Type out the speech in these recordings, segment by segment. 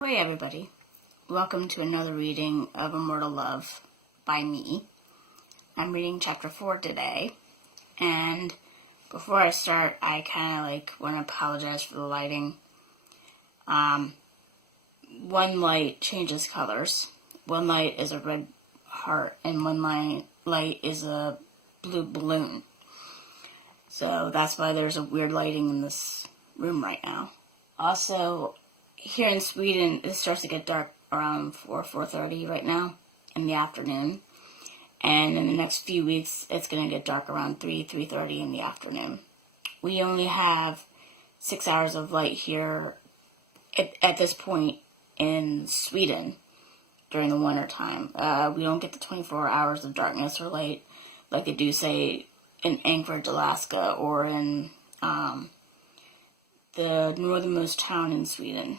Hey everybody, welcome to another reading of Immortal Love by me. I'm reading chapter 4 today, and before I start, I kind of want to apologize for the lighting. One light changes colors. One light is a red heart, and one light is a blue balloon. So that's why there's a weird lighting in this room right now. Also, here in Sweden, it starts to get dark around 4:30 right now in the afternoon. And in the next few weeks, it's going to get dark around 3:30 in the afternoon. We only have 6 hours of light here at this point in Sweden during the winter time. We don't get the 24 hours of darkness or light like they do, say, in Anchorage, Alaska, or in the northernmost town in Sweden.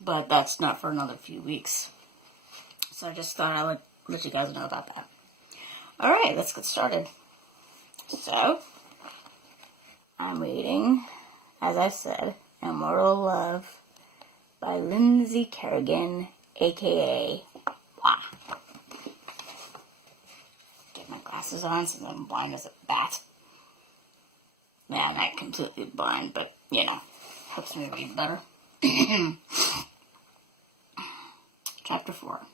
But that's not for another few weeks. So I just thought I would let you guys know about that. Alright, let's get started. So, I'm reading, as I said, Immortal Love by Lynnsey Carrigan, aka Wah. Get my glasses on since I'm blind as a bat. Yeah, I'm not completely blind, but, helps me read better. Chapter 4.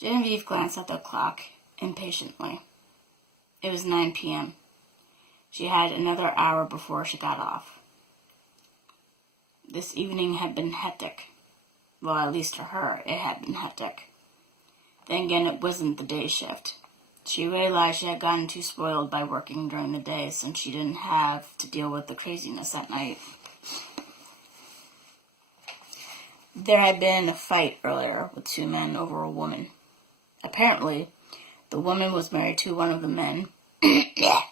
Genevieve glanced at the clock impatiently. It was 9 p.m. She had another hour before she got off. This evening had been hectic. Well, at least to her, it had been hectic. Then again, it wasn't the day shift. She realized she had gotten too spoiled by working during the day since she didn't have to deal with the craziness at night. There had been a fight earlier with two men over a woman. Apparently, the woman was married to one of the men. That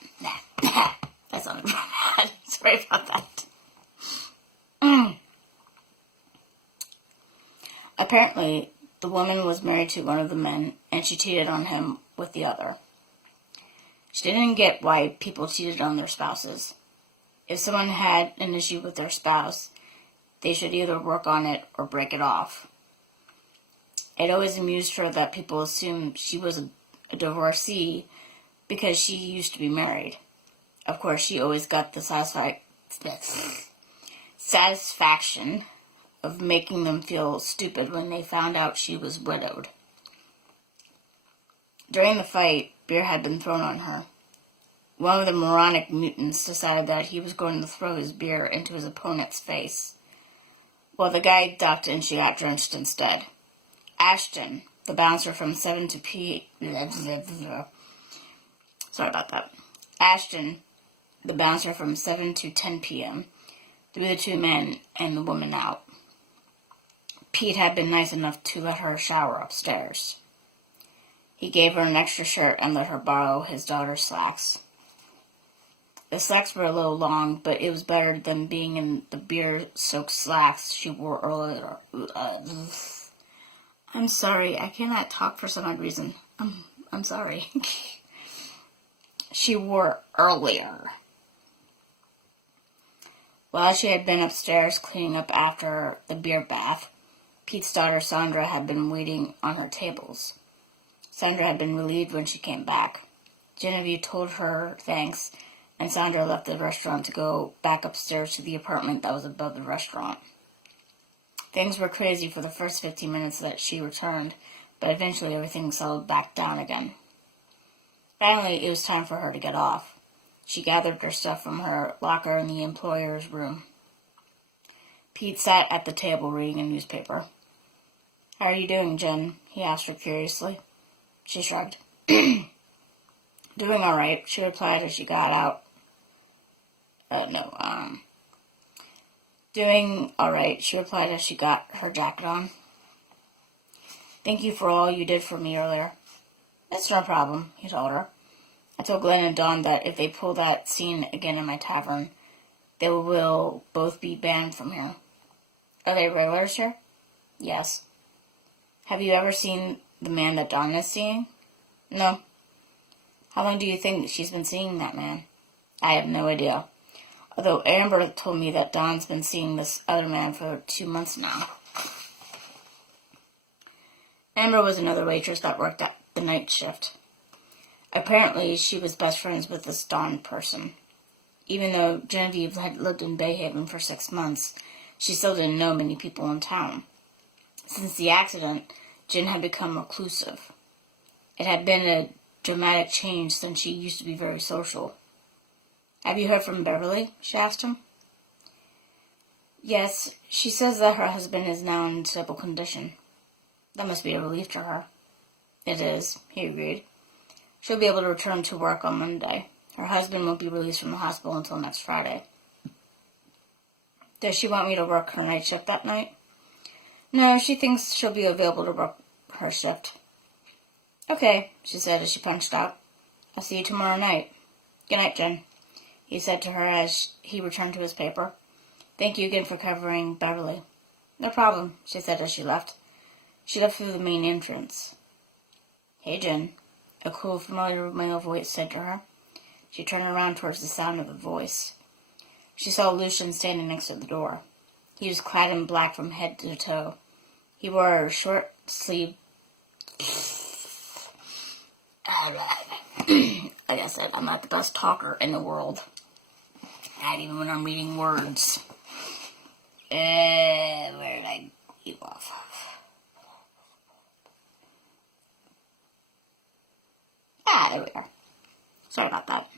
sounded bad. Sorry about that. Apparently, the woman was married to one of the men, and she cheated on him with the other. She didn't get why people cheated on their spouses. If someone had an issue with their spouse, they should either work on it or break it off. It always amused her that people assumed she was a divorcee because she used to be married. Of course, she always got the satisfaction of making them feel stupid when they found out she was widowed. During the fight, beer had been thrown on her. One of the moronic mutants decided that he was going to throw his beer into his opponent's face. Well, the guy ducked and she got drenched instead. Ashton, the bouncer from 7 to Sorry about that. Ashton, the bouncer from 7 to 10 p.m., threw the two men and the woman out. Pete had been nice enough to let her shower upstairs. He gave her an extra shirt and let her borrow his daughter's slacks. The slacks were a little long, but it was better than being in the beer-soaked slacks she wore earlier. I'm sorry, I cannot talk for some odd reason. I'm sorry. She wore earlier. While she had been upstairs cleaning up after the beer bath, Pete's daughter Sandra had been waiting on her tables. Sandra had been relieved when she came back. Genevieve told her thanks, and Sandra left the restaurant to go back upstairs to the apartment that was above the restaurant. Things were crazy for the first 15 minutes that she returned, but eventually everything settled back down again. Finally, it was time for her to get off. She gathered her stuff from her locker in the employer's room. Pete sat at the table reading a newspaper. "How are you doing, Jen?" he asked her curiously. She shrugged. "Doing all right," she replied as she got out. Doing all right, she replied as she got her jacket on. "Thank you for all you did for me earlier." "It's no problem," he told her. "I told Glenn and Dawn that if they pull that scene again in my tavern, they will both be banned from here." "Are they regulars here?" "Yes." "Have you ever seen the man that Dawn is seeing?" "No." "How long do you think she's been seeing that man?" "I have no idea. Although Amber told me that Don's been seeing this other man for 2 months now. Amber was another waitress that worked at the night shift. Apparently, she was best friends with this Don person. Even though Genevieve had lived in Bayhaven for 6 months, she still didn't know many people in town. Since the accident, Jen had become reclusive. It had been a dramatic change since she used to be very social. "Have you heard from Beverly?" she asked him. "Yes, she says that her husband is now in stable condition." "That must be a relief to her." "It is," he agreed. "She'll be able to return to work on Monday. Her husband won't be released from the hospital until next Friday." "Does she want me to work her night shift that night?" "No, she thinks she'll be available to work her shift." "Okay," she said as she punched out. "I'll see you tomorrow night." "Good night, Jen," he said to her as he returned to his paper. "Thank you again for covering Beverly." "No problem," she said as she left. She left through the main entrance. "Hey, Jen," a cool, familiar male voice said to her. She turned around towards the sound of the voice. She saw Lucian standing next to the door. He was clad in black from head to toe. He wore a short sleeve. Like I said, I'm not the best talker in the world. Not even when I'm reading words. Where did I leave off of? There we are. Sorry about that.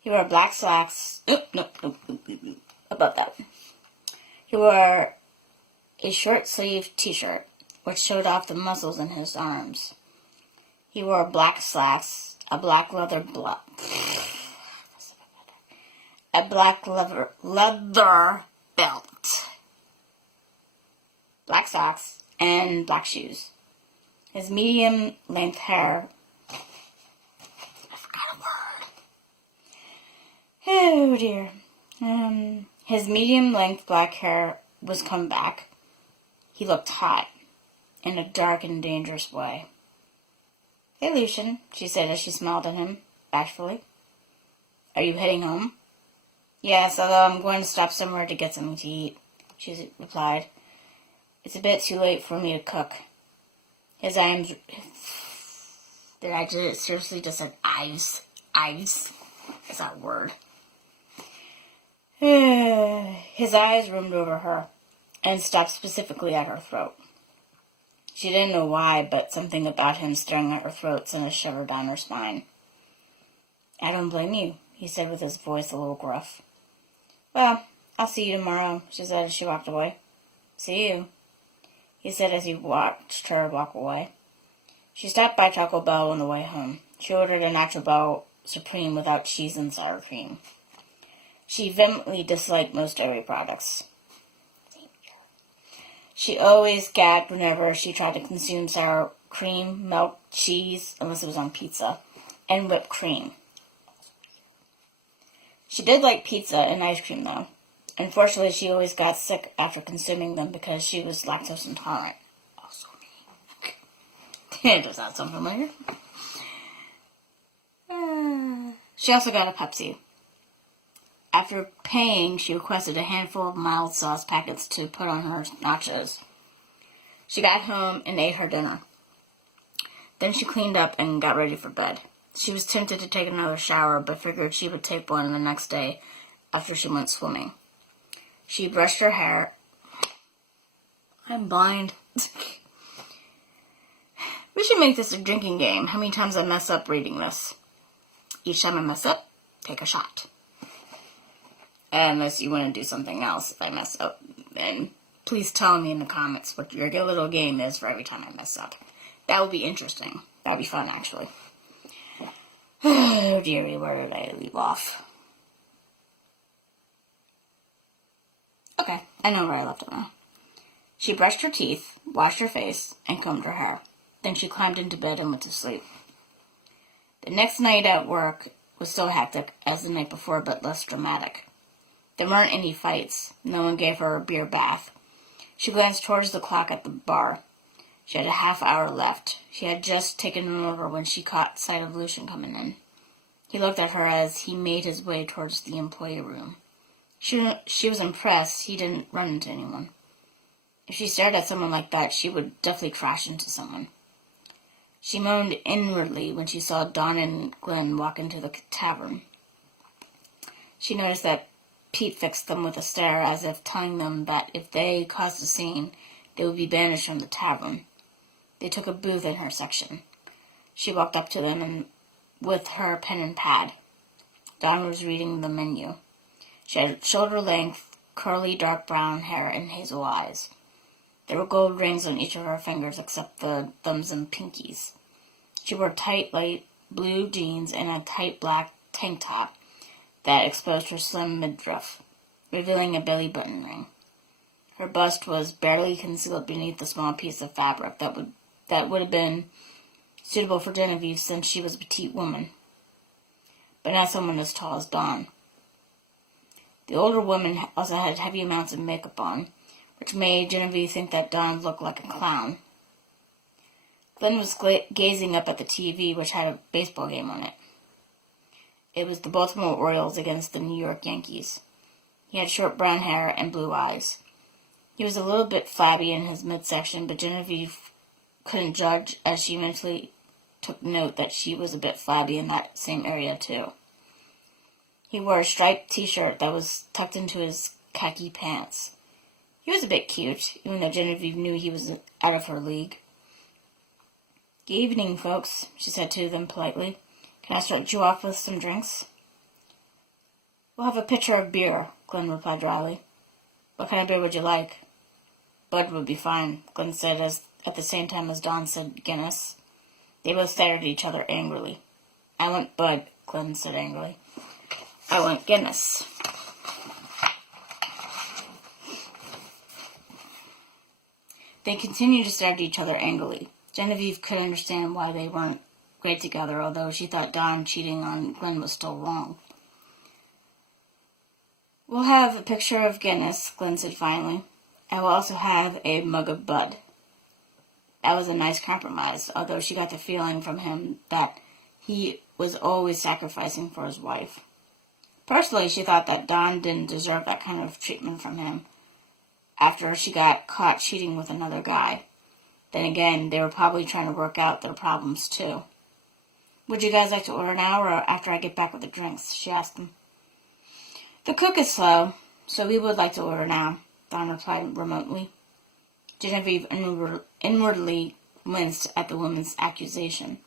He wore black slacks. About that. He wore a short-sleeved t-shirt, which showed off the muscles in his arms. He wore black slacks, a black leather belt, black socks, and black shoes. His medium-length hair. I forgot a word. Oh dear. His medium-length black hair was combed back. He looked hot, in a dark and dangerous way. "Hey, Lucian," she said as she smiled at him, bashfully. "Are you heading home?" "Yes, although I'm going to stop somewhere to get something to eat," she replied. "It's a bit too late for me to cook." His eyes... Did I seriously just said eyes? Eyes? Is that a word? His eyes roamed over her and stopped specifically at her throat. She didn't know why, but something about him staring at her throat sent a shiver down her spine. "I don't blame you," he said with his voice a little gruff. "Well, I'll see you tomorrow," she said as she walked away. "See you," he said as he watched her walk away. She stopped by Taco Bell on the way home. She ordered a Nacho Bell Supreme without cheese and sour cream. She vehemently disliked most dairy products. She always gagged whenever she tried to consume sour cream, milk, cheese, unless it was on pizza, and whipped cream. She did like pizza and ice cream, though. Unfortunately, she always got sick after consuming them because she was lactose intolerant. Also me. Does that sound familiar? She also got a Pepsi. After paying, she requested a handful of mild sauce packets to put on her nachos. She got home and ate her dinner. Then she cleaned up and got ready for bed. She was tempted to take another shower, but figured she would take one the next day after she went swimming. She brushed her hair. I'm blind. We should make this a drinking game. How many times I mess up reading this? Each time I mess up, take a shot. Unless you want to do something else if I mess up. And please tell me in the comments what your little game is for every time I mess up. That would be interesting. That would be fun, actually. Oh, dearie, where did I leave off? Okay, I know where I left it now. She brushed her teeth, washed her face, and combed her hair. Then she climbed into bed and went to sleep. The next night at work was still hectic as the night before, but less dramatic. There weren't any fights. No one gave her a beer bath. She glanced towards the clock at the bar. She had a half hour left. She had just taken it over when she caught sight of Lucian coming in. He looked at her as he made his way towards the employee room. She was impressed he didn't run into anyone. If she stared at someone like that, she would definitely crash into someone. She moaned inwardly when she saw Dawn and Glenn walk into the tavern. She noticed that Pete fixed them with a stare as if telling them that if they caused a scene, they would be banished from the tavern. They took a booth in her section. She walked up to them and with her pen and pad. Dawn was reading the menu. She had shoulder-length, curly, dark brown hair and hazel eyes. There were gold rings on each of her fingers except the thumbs and pinkies. She wore tight, light blue jeans and a tight black tank top that exposed her slim midriff, revealing a belly button ring. Her bust was barely concealed beneath the small piece of fabric that would have been suitable for Genevieve since she was a petite woman, but not someone as tall as Dawn. The older woman also had heavy amounts of makeup on, which made Genevieve think that Dawn looked like a clown. Glenn was gazing up at the TV, which had a baseball game on it. It was the Baltimore Orioles against the New York Yankees. He had short brown hair and blue eyes. He was a little bit flabby in his midsection, but Genevieve couldn't judge as she mentally took note that she was a bit flabby in that same area too. He wore a striped t-shirt that was tucked into his khaki pants. He was a bit cute, even though Genevieve knew he was out of her league. "Good evening, folks," she said to them politely. "Can I start you off with some drinks?" "We'll have a pitcher of beer," Glenn replied dryly. "What kind of beer would you like?" "Bud would be fine," Glenn said at the same time as Dawn said Guinness. They both stared at each other angrily. "I want Bud," Glenn said angrily. "I want Guinness." They continued to stare at each other angrily. Genevieve could understand why they weren't great together, although she thought Dawn cheating on Glenn was still wrong. "We'll have a picture of Guinness," Glenn said finally. "I will also have a mug of Bud." That was a nice compromise, although she got the feeling from him that he was always sacrificing for his wife. Personally, she thought that Dawn didn't deserve that kind of treatment from him after she got caught cheating with another guy. Then again, they were probably trying to work out their problems too. "Would you guys like to order now or after I get back with the drinks?" she asked them. "The cook is slow, so we would like to order now," Dawn replied remotely. Genevieve inwardly winced at the woman's accusation.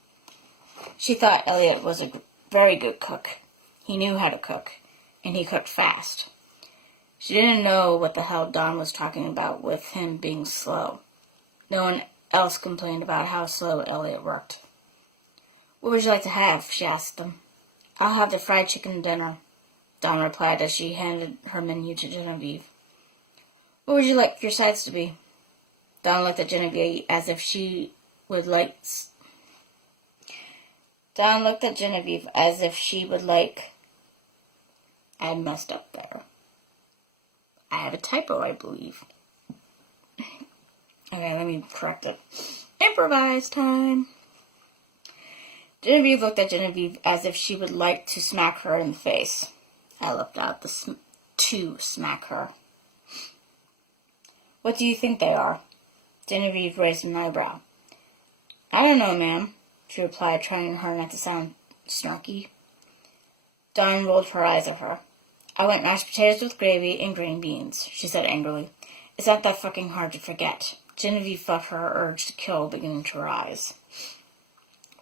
She thought Elliot was a very good cook. He knew how to cook, and he cooked fast. She didn't know what the hell Dawn was talking about with him being slow. No one else complained about how slow Elliot worked. "What would you like to have?" she asked them. "I'll have the fried chicken dinner," Dawn replied as she handed her menu to Genevieve. "What would you like your sides to be?" Dawn looked at Genevieve as if she would like... I messed up there. I have a typo, I believe. Okay, let me correct it. Improvise time. Genevieve looked at Genevieve as if she would like to smack her in the face. I left out the to smack her. "What do you think they are?" Genevieve raised an eyebrow. "I don't know, ma'am," she replied, trying hard not to sound snarky. Dawn rolled her eyes at her. "I want mashed potatoes with gravy and green beans," she said angrily. "It's not that fucking hard to forget." Genevieve felt her urge to kill beginning to rise.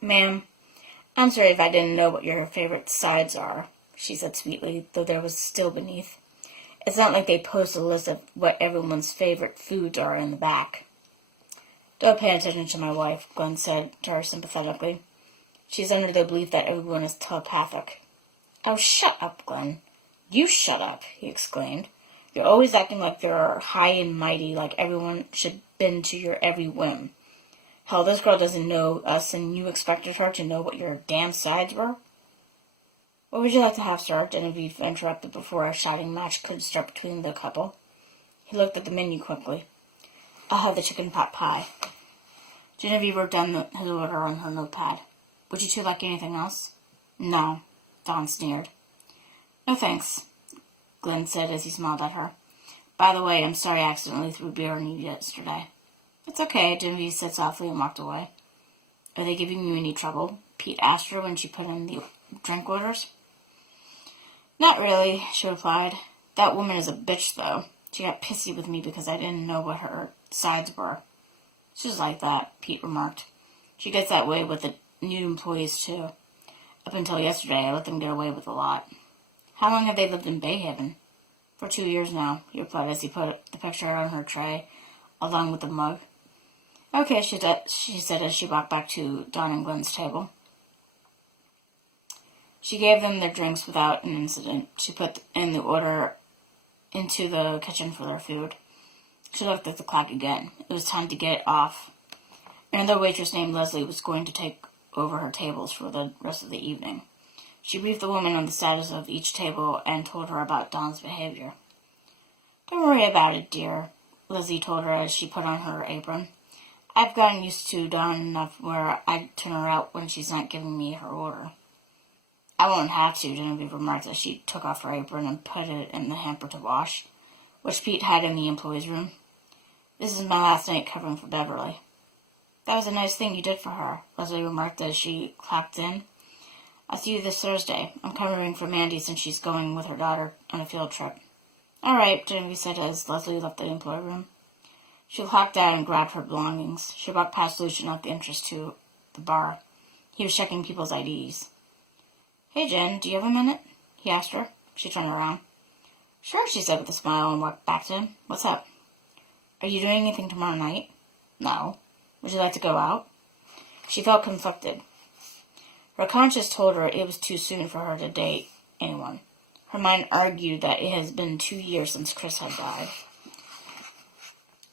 "Ma'am, I'm sorry if I didn't know what your favorite sides are," she said sweetly, though there was still beneath. "It's not like they post a list of what everyone's favorite foods are in the back." "Don't pay attention to my wife," Glenn said to her sympathetically. "She's under the belief that everyone is telepathic." "Oh, shut up, Glenn." "You shut up," he exclaimed. "You're always acting like you're high and mighty, like everyone should bend to your every whim. Hell, this girl doesn't know us, and you expected her to know what your damn sides were?" "What would you like to have, sir?" Genevieve interrupted before a shouting match could start between the couple. He looked at the menu quickly. "I'll have the chicken pot pie." Genevieve wrote down his order on her notepad. "Would you two like anything else?" "No." Dawn sneered. No thanks, Glenn said as he smiled at her. By the way, I'm sorry I accidentally threw beer on you yesterday. It's okay, Genevieve said softly and walked away. Are they giving you any trouble? Pete asked her when she put in the drink orders. Not really, she replied. That woman is a bitch, though. She got pissy with me because I didn't know what her sides were. She's like that, Pete remarked. She gets that way with the new employees, too. Up until yesterday, I let them get away with a lot. How long have they lived in Bay Haven? For 2 years now, he replied as he put the picture on her tray, along with the mug. Okay, she said as she walked back to Dawn and Glenn's table. She gave them their drinks without an incident. She put in the order into the kitchen for their food. She looked at the clock again. It was time to get off. Another waitress named Leslie was going to take over her tables for the rest of the evening. She briefed the woman on the status of each table and told her about Dawn's behavior. Don't worry about it, dear, Leslie told her as she put on her apron. I've gotten used to Dawn enough where I turn her out when she's not giving me her order. I won't have to, Genevieve remarked as she took off her apron and put it in the hamper to wash, which Pete had in the employees' room. This is my last night covering for Beverly. That was a nice thing you did for her, Leslie remarked as she clapped in. I'll see you this Thursday. I'm covering for Mandy since she's going with her daughter on a field trip. All right, Genevieve said as Leslie left the employee room. She locked out and grabbed her belongings. She walked past Lucian at the entrance to the bar. He was checking people's IDs. Hey, Jen, do you have a minute? He asked her. She turned around. Sure, she said with a smile and walked back to him. What's up? Are you doing anything tomorrow night? No. Would you like to go out? She felt conflicted. Her conscience told her it was too soon for her to date anyone. Her mind argued that it has been 2 years since Chris had died,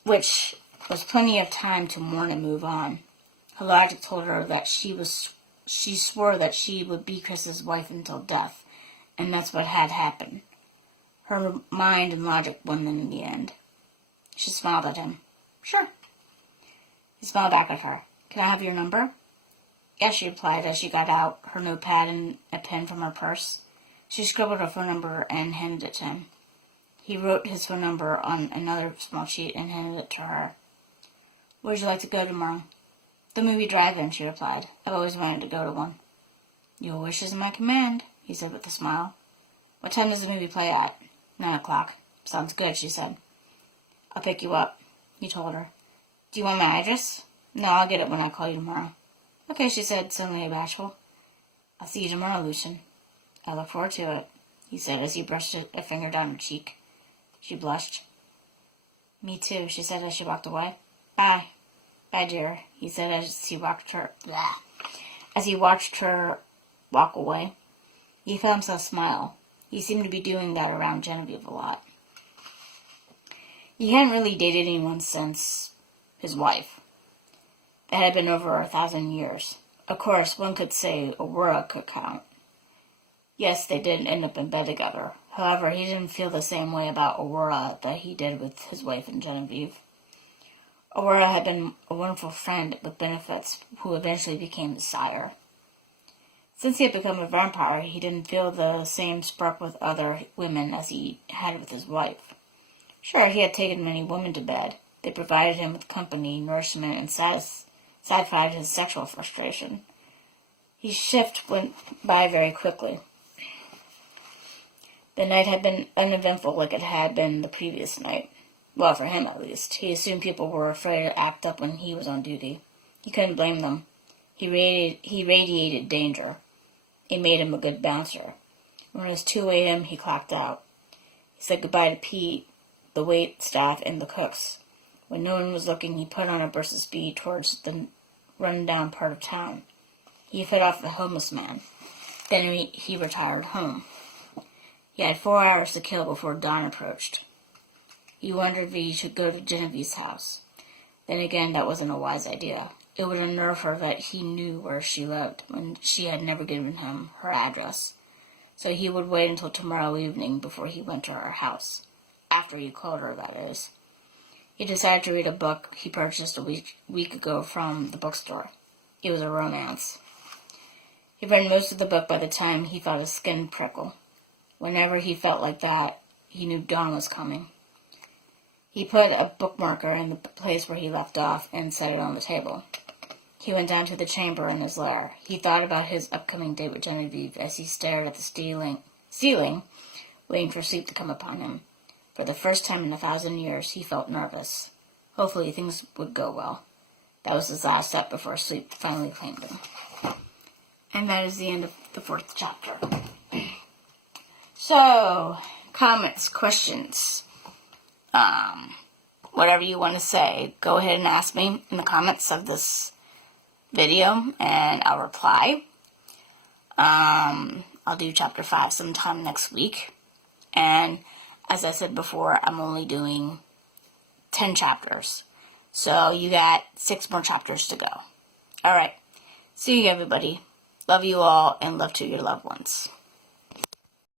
which was plenty of time to mourn and move on. Her logic told her that she swore that she would be Chris's wife until death, and that's what had happened. Her mind and logic won in the end. She smiled at him. Sure. He smiled back at her. Can I have your number? Yes, she replied as she got out her notepad and a pen from her purse. She scribbled her phone number and handed it to him. He wrote his phone number on another small sheet and handed it to her. Where would you like to go tomorrow? The movie drive-in, she replied. I've always wanted to go to one. Your wish is my command, he said with a smile. What time does the movie play at? 9 o'clock. Sounds good, she said. I'll pick you up, he told her. Do you want my address? No, I'll get it when I call you tomorrow. Okay, she said, suddenly bashful. I'll see you tomorrow, Lucian. I look forward to it, he said as he brushed a finger down her cheek. She blushed. Me too, she said as she walked away. Bye. Bye, dear, he said as he watched her walk away. He felt himself smile. He seemed to be doing that around Genevieve a lot. He hadn't really dated anyone since his wife. That had been over 1,000 years. Of course, one could say Aurora could count. Yes, they did end up in bed together. However, he didn't feel the same way about Aurora that he did with his wife and Genevieve. Aurora had been a wonderful friend with benefits who eventually became his sire. Since he had become a vampire, he didn't feel the same spark with other women as he had with his wife. Sure, he had taken many women to bed. They provided him with company, nourishment, and satisfied his sexual frustration. His shift went by very quickly. The night had been uneventful like it had been the previous night. Well, for him at least. He assumed people were afraid to act up when he was on duty. He couldn't blame them. He radiated danger. It made him a good bouncer. When it was 2 a.m., he clocked out. He said goodbye to Pete, the wait staff, and the cooks. When no one was looking, he put on a burst of speed towards the run-down part of town. He fed off the homeless man. Then he retired home. He had 4 hours to kill before dawn approached. He wondered if he should go to Genevieve's house. Then again, that wasn't a wise idea. It would unnerve her that he knew where she lived when she had never given him her address. So he would wait until tomorrow evening before he went to her house. After he called her, that is. He decided to read a book he purchased a week ago from the bookstore. It was a romance. He read most of the book by the time he felt his skin prickle. Whenever he felt like that, he knew dawn was coming. He put a bookmarker in the place where he left off and set it on the table. He went down to the chamber in his lair. He thought about his upcoming date with Genevieve as he stared at the ceiling, waiting for sleep to come upon him. For the first time in 1,000 years, he felt nervous. Hopefully things would go well. That was his last step before sleep finally claimed him. And that is the end of the 4th chapter. So, comments, questions, whatever you want to say, go ahead and ask me in the comments of this video, and I'll reply. I'll do chapter 5 sometime next week. And as I said before, I'm only doing 10 chapters. So you got 6 more chapters to go. Alright. See you, everybody. Love you all, and love to your loved ones.